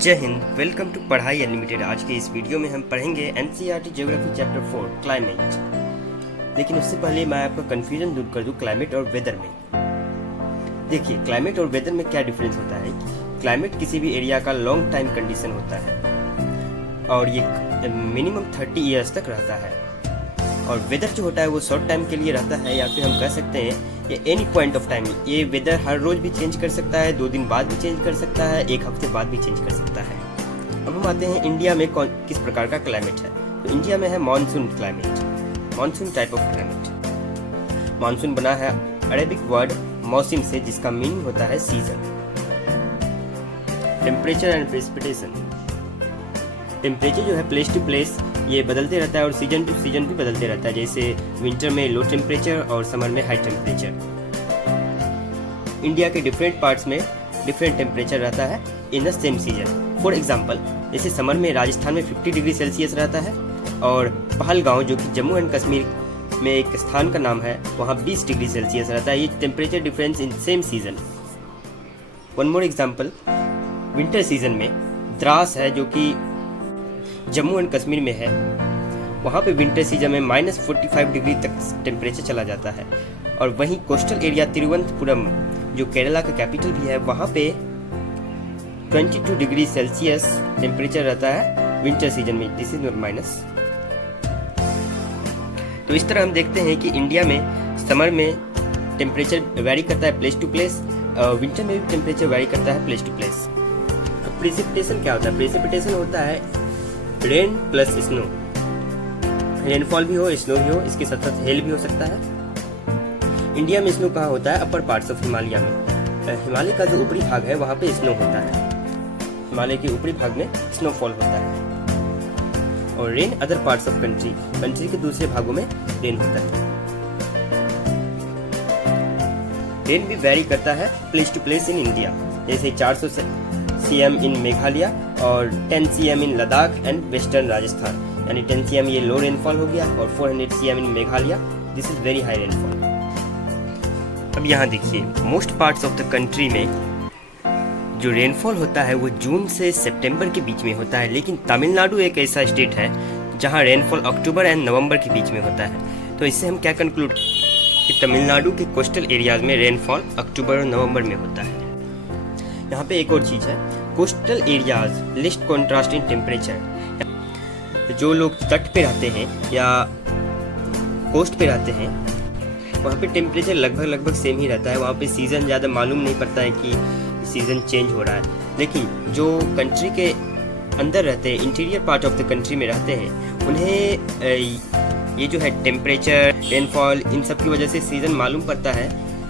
जय Hind. Welcome to पढ़ाई unlimited. आज के इस वीडियो में हम पढ़ेंगे एनसीईआरटी ज्योग्राफी चैप्टर 4 क्लाइमेट। लेकिन उससे पहले मैं आपका कंफ्यूजन दूर कर दूं क्लाइमेट और वेदर में। देखिए, क्लाइमेट और वेदर में क्या डिफरेंस होता है। क्लाइमेट किसी भी एरिया का लॉन्ग टाइम कंडीशन होता है और ये मिनिमम 30 ईयर्स तक रहता है, और वेदर जो होता है वो शॉर्ट टाइम के लिए रहता है, या फिर हम कह सकते हैं ये एनी पॉइंट ऑफ टाइम। ये वेदर हर रोज भी चेंज कर सकता है, 2 दिन बाद भी चेंज कर सकता है, 1 हफ्ते बाद भी चेंज कर सकता है। अब हम आते हैं इंडिया में किस प्रकार का क्लाइमेट है। तो इंडिया में है monsoon climate, monsoon type of climate. Monsoon बना है अरेबिक वर्ड मौसम से, जिसका मीनिंग होता है season. Temperature and precipitation. Temperature जो है प्लेस टू प्लेस ये बदलते रहता है और सीजन टू सीजन भी बदलते रहता है। जैसे विंटर में लो टेम्परेचर और समर में हाई टेम्परेचर। इंडिया के डिफरेंट पार्ट्स में डिफरेंट टेम्परेचर रहता है in the same season. For example, जैसे समर में राजस्थान में 50 डिग्री सेल्सियस रहता है, और पहलगांव जो कि जम्मू एंड कश्मीर में एक स्थान का नाम है, वहाँ 20 डिग्री सेल्सियस रहता है। ये temperature difference in same season. One more example, winter season में द्रास है जो कि जम्मू एंड कश्मीर में है, वहाँ पे विंटर सीजन में -45 डिग्री तक टेम्परेचर चला जाता है। और वहीं कोस्टल एरिया तिरुवनंतपुरम जो केरला का कैपिटल भी है, वहाँ पे 22 डिग्री सेल्सियस टेम्परेचर रहता है विंटर सीजन में। This is minus. तो इस तरह हम देखते हैं कि इंडिया में समर में टेम्परेचर वेरी करता है प्लेस टू प्लेस, विंटर में भी टेम्परेचर वेरी करता है प्लेस टू प्लेस। प्रेसिपिटेशन क्या होता है? प्रेसिपिटेशन होता है रेन प्लस स्नो। रेनफॉल भी हो, स्नो भी हो, इसके साथ साथ हेल भी हो सकता है। इंडिया में स्नो कहाँ होता है? अपर पार्ट्स ऑफ हिमालय में। हिमालय का जो ऊपरी भाग है वहाँ पे स्नो होता है। हिमालय के ऊपरी भाग में स्नोफॉल होता है। और rain other parts of country के दूसरे भागों में रेन होता है। रेन भी वेरी करता है place to place in India. जैसे 400 cm इन मेघालय और 10 cm in Ladakh and western Rajasthan. यानी 10 cm ये लो रेनफॉल हो गया, और 400 cm in Meghalaya, this is very high rainfall. अब यहाँ देखिए, most parts of the country में जो रेनफॉल होता है वो जून से सितंबर के बीच में होता है। लेकिन तमिलनाडु एक ऐसा स्टेट है जहाँ रेनफॉल अक्टूबर एंड नवंबर के बीच में होता है। तो इससे हम क्या कंक्लूड कि तमिलनाडु के कोस्टल एरियाज में रेनफॉल अक्टूबर और नवंबर में होता है। यहाँ पे एक और चीज़ है, coastal areas list contrast in temperature. जो लोग तट पे रहते हैं या कोस्ट पे रहते हैं, वहाँ पे टेम्परेचर लगभग सेम ही रहता है। वहाँ पे सीज़न ज़्यादा मालूम नहीं पड़ता है कि सीज़न चेंज हो रहा है। लेकिन जो कंट्री के अंदर रहते हैं, interior part of the country में रहते हैं, उन्हें ये जो है टेम्परेचर, रेनफॉल, इन सब की वजह से सीज़न मालूम पड़ता है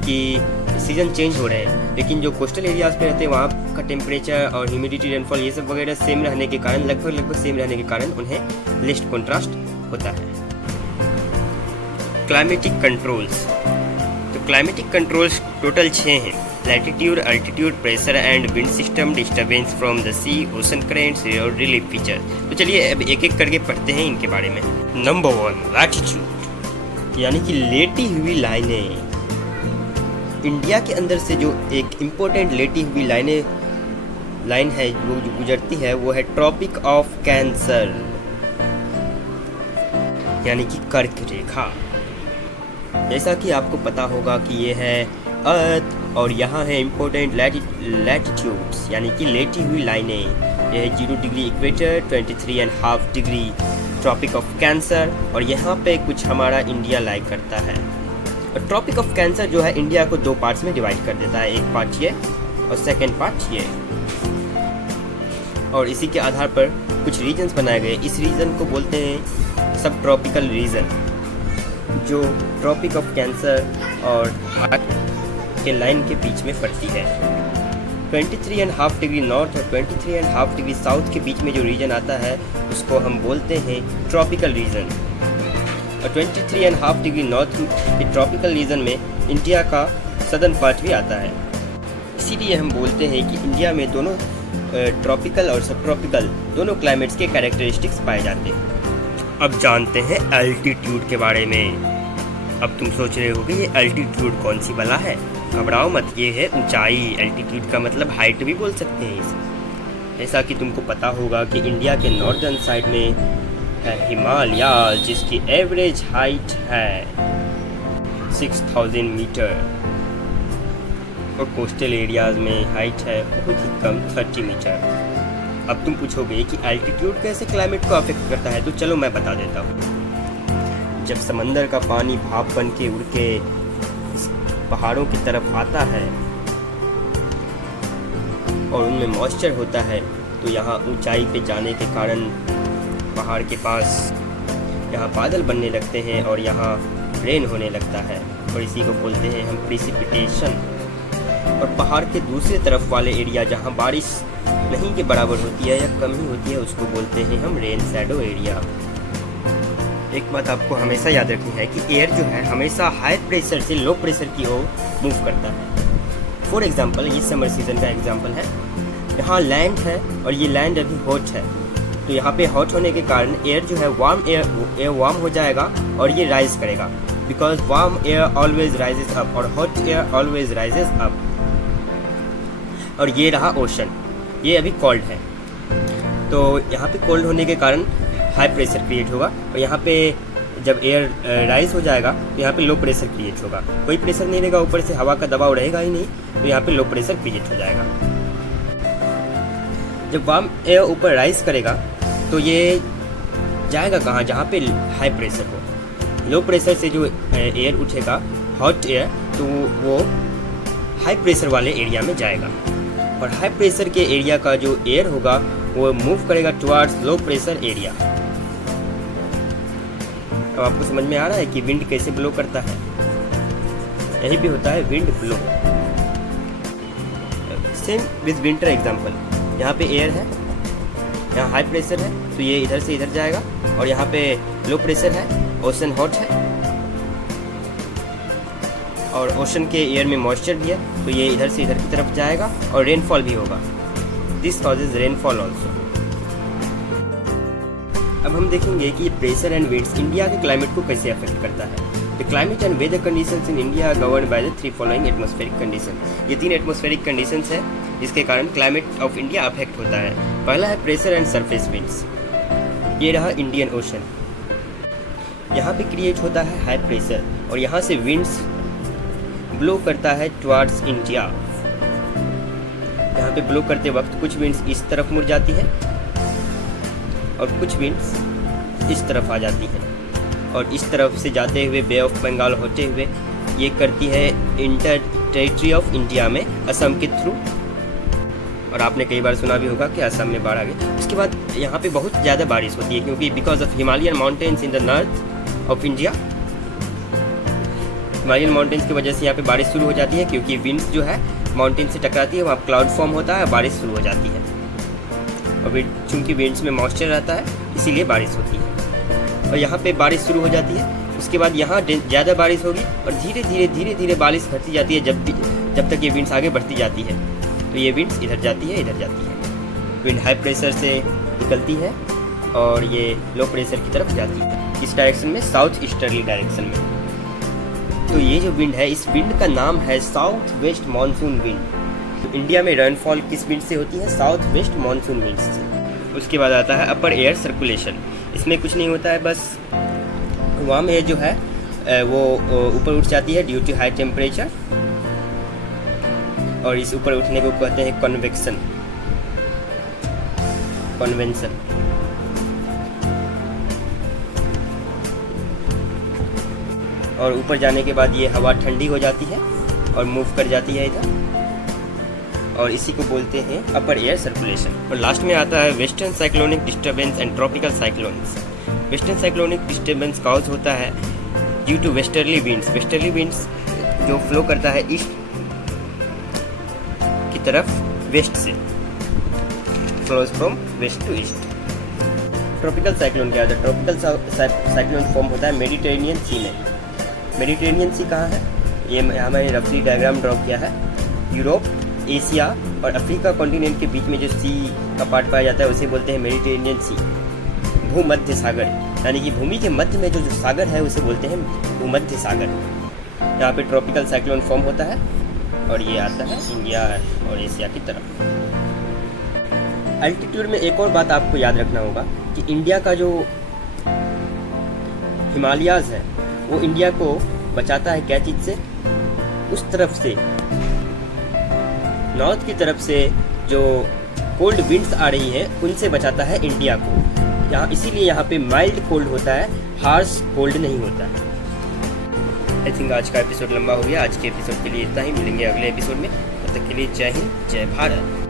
कि सीजन चेंज हो रहे हैं। लेकिन जो कोस्टल एरियाज पे रहते हैं वहाँ का टेम्परेचर और ह्यूमिडिटी, रेनफॉल ये सब वगैरह सेम रहने के कारण, लगभग सेम रहने के कारण उन्हें लिस्ट कॉन्ट्रास्ट होता है। Climatic controls. तो क्लाइमेटिक कंट्रोल्स टोटल 6 हैं। Latitude, altitude, pressure and wind system, disturbance from the sea, ocean currents और रिलीफ फीचर। तो चलिए अब एक एक करके पढ़ते हैं इनके बारे में। नंबर 1, लैटिट्यूड, यानी कि लेटी हुई लाइनें। इंडिया के अंदर से जो एक इम्पोर्टेंट लेटी हुई लाइन है वो जो गुजरती है, वो है ट्रॉपिक ऑफ कैंसर, यानी कि कर्क रेखा। जैसा कि आपको पता होगा कि ये है अर्थ, और यहाँ है इम्पोर्टेंट लैटिट्यूड्स, यानी कि लेटी हुई लाइनें। यह है 0 degree equator, 23.5 degree tropic of cancer, और यहाँ पे कुछ हमारा इंडिया लाई करता है। और ट्रॉपिक ऑफ कैंसर जो है इंडिया को 2 पार्ट्स में डिवाइड कर देता है, एक पार्ट ये और सेकेंड पार्ट ये। और इसी के आधार पर कुछ रीजन्स बनाए गए। इस रीजन को बोलते हैं सब ट्रॉपिकल रीजन, जो ट्रॉपिक ऑफ कैंसर और के लाइन के बीच में पड़ती है। 23.5 डिग्री नॉर्थ और 23.5 डिग्री साउथ के बीच में जो रीजन आता है उसको हम बोलते हैं ट्रॉपिकल रीजन। और 23.5 डिग्री नॉर्थ के ट्रॉपिकल रीजन में इंडिया का सदर्न पार्ट भी आता है। इसीलिए हम बोलते हैं कि इंडिया में दोनों ट्रॉपिकल और सब ट्रॉपिकल दोनों क्लाइमेट्स के कैरेक्टरिस्टिक्स पाए जाते हैं। अब जानते हैं अल्टीट्यूड के बारे में। अब तुम सोच रहे हो कि ये अल्टीट्यूड कौन सी वाला है? घबराओ मत, ये है ऊंचाई। एल्टीट्यूड का मतलब हाइट भी बोल सकते हैं इसे। जैसा कि तुमको पता होगा कि इंडिया के नॉर्दर्न साइड में है हिमालय, जिसकी एवरेज हाइट है 6000 मीटर और कोस्टल एरियाज़ में हाइट है बहुत ही कम 30 मीटर। अब तुम पूछोगे कि एल्टीट्यूड कैसे क्लाइमेट को अफेक्ट करता है, तो चलो मैं बता देता हूँ। जब समंदर का पानी भाप बन के उड़ के इस पहाड़ों की तरफ आता है और उनमें मॉइस्चर होता है, तो यहाँ ऊंचाई पे जाने के कारण पहाड़ के पास यहाँ बादल बनने लगते हैं और यहाँ रेन होने लगता है और इसी को बोलते हैं हम प्रिसिपिटेशन। और पहाड़ के दूसरी तरफ वाले एरिया जहाँ बारिश नहीं के बराबर होती है या कम ही होती है, उसको बोलते हैं हम रेन शैडो एरिया। एक बात आपको हमेशा याद रखनी है कि एयर जो है हमेशा हाई प्रेशर से लो प्रेशर की ओर मूव करता है। फॉर एग्जांपल ये समर सीजन का एग्जांपल है, यहाँ लैंड है और ये लैंड अभी हॉट है, तो यहाँ पे हॉट होने के कारण एयर जो है एयर वार्म हो जाएगा और ये राइज करेगा, because warm air always rises up और hot air always rises up. और ये रहा ओशन, ये अभी कोल्ड है, तो यहाँ पे कोल्ड होने के कारण हाई प्रेशर क्रिएट होगा और यहाँ पे जब एयर राइज हो जाएगा तो यहाँ पे लो प्रेशर क्रिएट होगा। कोई प्रेशर नहीं रहेगा, ऊपर से हवा का दबाव रहेगा ही नहीं, तो यहाँ पे लो प्रेशर क्रिएट हो जाएगा। जब वार्म एयर ऊपर राइज करेगा तो ये जाएगा कहाँ, जहाँ पे हाई प्रेशर हो। लो प्रेशर से जो एयर उठेगा हॉट एयर, तो वो हाई प्रेशर वाले एरिया में जाएगा और हाई प्रेशर के एरिया का जो एयर होगा वो मूव करेगा टुवर्ड्स लो प्रेशर एरिया। अब आपको समझ में आ रहा है कि विंड कैसे ब्लो करता है। यही भी होता है wind blow. Same with winter example, यहाँ पे एयर है, यहाँ हाई प्रेशर है तो ये इधर से इधर जाएगा और यहाँ पे लो प्रेशर है, ओशन हॉट है और ओशन के एयर में मॉइस्चर भी है, तो ये इधर से इधर की तरफ जाएगा और रेनफॉल भी होगा। This causes rainfall also. अब हम देखेंगे कि प्रेशर एंड विंड्स इंडिया के क्लाइमेट को कैसे अफेक्ट करता है। The climate and weather conditions in India govern by the 3 following atmospheric condition. ये 3 एटमॉस्फेरिक कंडीशंस है जिसके कारण क्लाइमेट ऑफ इंडिया अफेक्ट होता है। पहला है प्रेशर एंड सरफेस विंड्स। ये रहा इंडियन ओशन, यहाँ पे क्रिएट होता है हाई प्रेशर और यहाँ से विंड्स ब्लो करता है टुवर्ड्स इंडिया। यहाँ पे ब्लो करते वक्त कुछ विंड्स इस तरफ मुड़ जाती है और कुछ विंड्स इस तरफ आ जाती है और इस तरफ से जाते हुए बे ऑफ बंगाल होते हुए ये करती है इंटर टेरिटरी ऑफ इंडिया में असम के थ्रू। और आपने कई बार सुना भी होगा कि असम में बाढ़ आ गई। उसके बाद यहाँ पे बहुत ज़्यादा बारिश होती है क्योंकि because of Himalayan mountains in the north of India. Himalayan mountains की वजह से यहाँ पे बारिश शुरू हो जाती है क्योंकि विंड्स जो है माउंटेन से टकराती है, वहाँ क्लाउड फॉर्म होता है, बारिश शुरू हो जाती है। और चूँकि विंड्स में मॉइस्चर रहता है इसीलिए बारिश होती है और यहाँ पे बारिश शुरू हो जाती है। उसके बाद यहाँ ज़्यादा बारिश होगी और धीरे धीरे बारिश घटती जाती है जब तक ये विंड्स आगे बढ़ती जाती है। तो ये विंड्स इधर जाती है इधर जाती है। विंड हाई प्रेशर से निकलती है और ये लो प्रेशर की तरफ जाती है, इस डायरेक्शन में, साउथ ईस्टर्ली डायरेक्शन में। तो ये जो विंड है, इस विंड का नाम है साउथ वेस्ट मानसून विंड। तो इंडिया में रेनफॉल किस विंड से होती है? साउथ वेस्ट मानसून विंड से। उसके बाद आता है अपर एयर सर्कुलेशन। इसमें कुछ नहीं होता है, बस वार्म एयर जो है वो ऊपर उठ जाती है ड्यू टू हाई टेम्परेचर और इस ऊपर उठने को कहते हैं कन्वेक्शन, कन्वेंशन। और ऊपर जाने के बाद ये हवा ठंडी हो जाती है और मूव कर जाती है इधर और इसी को बोलते हैं अपर एयर सर्कुलेशन। और लास्ट में आता है western cyclonic disturbance and tropical cyclones. Western cyclonic disturbance cause होता है due to westerly winds. Westerly winds जो फ्लो करता है ईस्ट की तरफ वेस्ट से, flows from west to east. Tropical cyclone क्या होता है? ट्रॉपिकल साइक्लोन फॉर्म होता है मेडिटेरेनियन सी में। मेडिटेरेनियन सी कहाँ है? ये यहाँ मैंने रफली डायग्राम ड्रॉ किया है। यूरोप, एशिया और अफ्रीका कॉन्टिनेंट के बीच में जो सी का पार्ट पाया जाता है उसे बोलते हैं मेडिटेरेनियन सी, भूमध्य सागर। यानी कि भूमि के मध्य में जो सागर है उसे बोलते हैं भूमध्य सागर। यहाँ पे ट्रॉपिकल साइक्लोन फॉर्म होता है और ये आता है इंडिया और एशिया की तरफ। अल्टीट्यूड में एक और बात आपको याद रखना होगा कि इंडिया का जो हिमालयाज है वो इंडिया को बचाता है क्या चीज़ से? उस तरफ से, नॉर्थ की तरफ से जो कोल्ड विंड्स आ रही है उनसे बचाता है इंडिया को। यहाँ इसीलिए यहाँ पे माइल्ड कोल्ड होता है, हार्श कोल्ड नहीं होता है। आई थिंक आज का एपिसोड लंबा हो गया। आज के एपिसोड के लिए इतना ही, मिलेंगे अगले एपिसोड में। तब तक के लिए जय हिंद, जय भारत।